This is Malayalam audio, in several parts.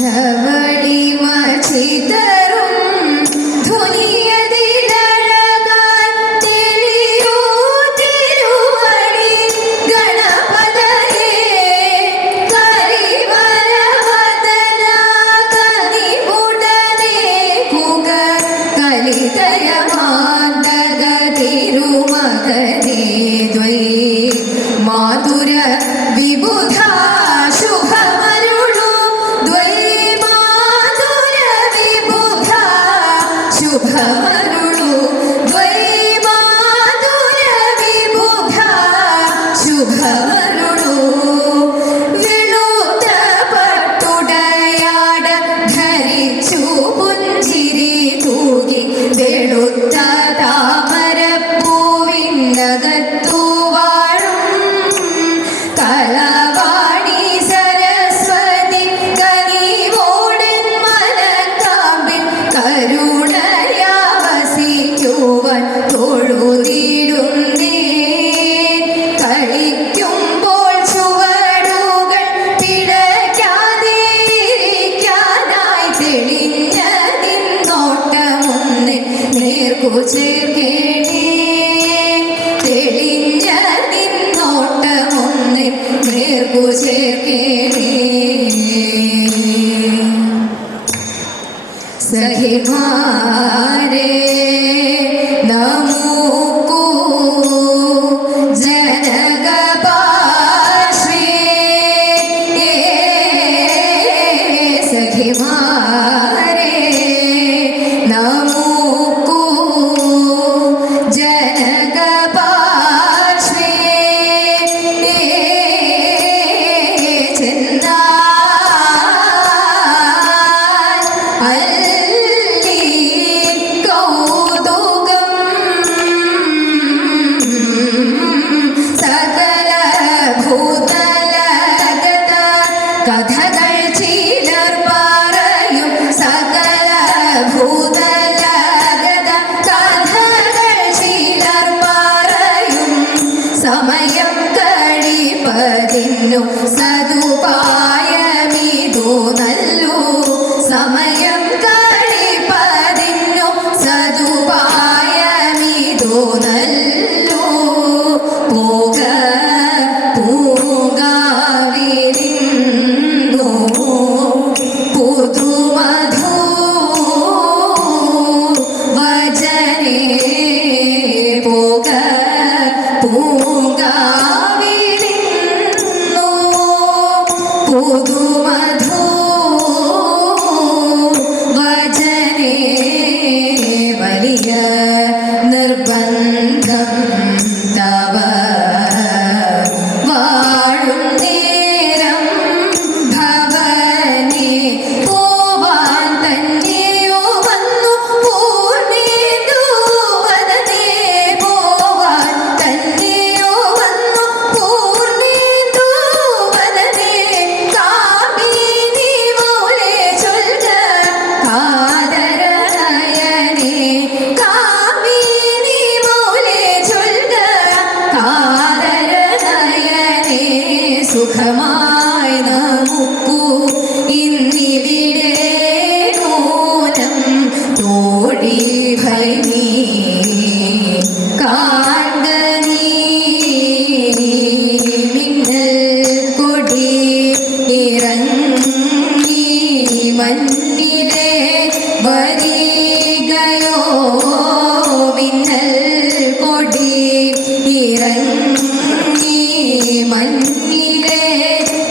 ಧವಳಿ ಮಚಿತರ that സഖിമാരെ സമയം കഴിപ്പതിന്നു സതുപായമിതു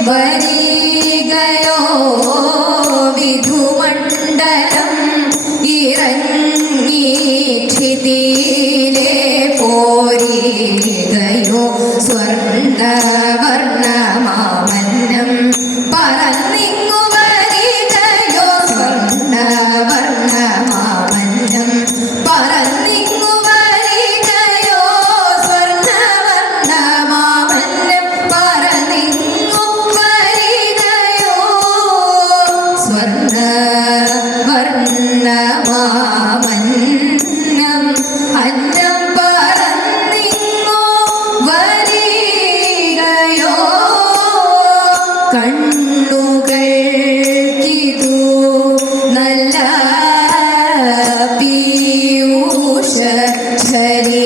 വരികയോ മാവന്നം അന്നം പറന്നിങ്ങോ വരികയോ? കണ്ണുകൾ കിതു നല്ല പീയൂഷ ശരീ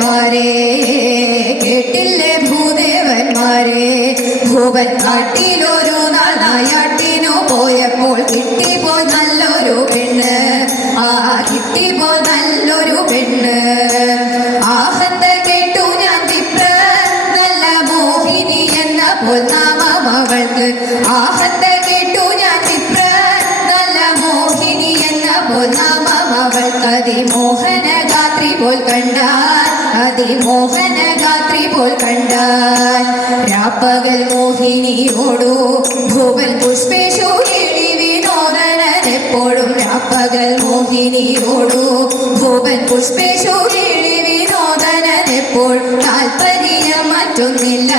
ഭൂദേവന്മാരെ കേട്ടില്ലേ ഭൂദേവന്മാരെ? ഭൂവൻ കാട്ടിലൊരു നാളായാട്ടിനു പോയപ്പോൾ കിട്ടിപ്പോയി നല്ലൊരു പെണ്ണ്. ആ കിട്ടിപ്പോയി നല്ലൊരു പെണ്ണ്. ആഹത്തെ കേട്ടു ഞാൻ തിപ്ര നല്ല മോഹിനി എന്ന പോൽ അതിമോഹന ഗാത്രി പോൽ കണ്ടാൽ രാപ്പകൽ മോഹിനിയോടു ഭൂവൻ പുഷ്പേഷു എളി വിനോദനെപ്പോഴും രാപ്പകൽ മോഹിനിയോടു ഭൂവൻ പുഷ്പേഷു എളി വിനോദനെപ്പോൾ താൽപര്യം മറ്റൊന്നില്ല.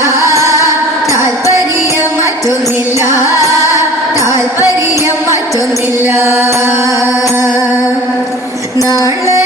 താൽപര്യം മറ്റൊന്നില്ല. താൽപര്യം മറ്റൊന്നില്ല. നാളെ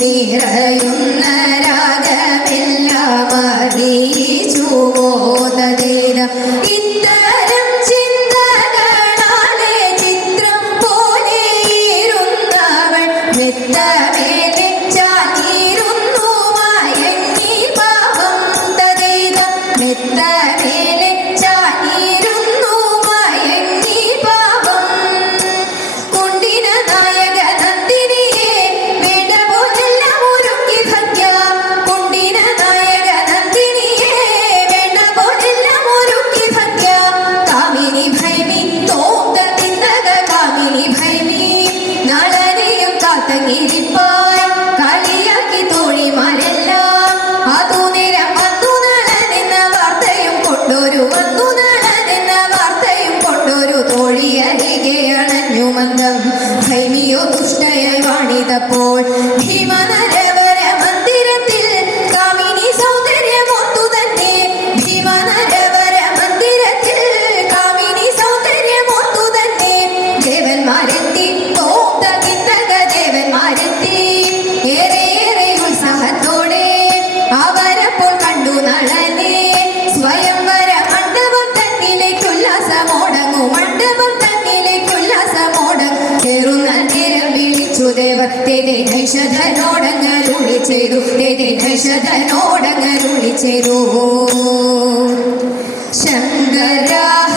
നിറ അരികെ അണഞ്ഞു മന്ദം ധൈമിയോ ദുഷ്ടയായി വാണിതപ്പോൾ ഭീമനര ദശരഥനോടങ്ങരുളി ചെരുവോ ശങ്കരാഹ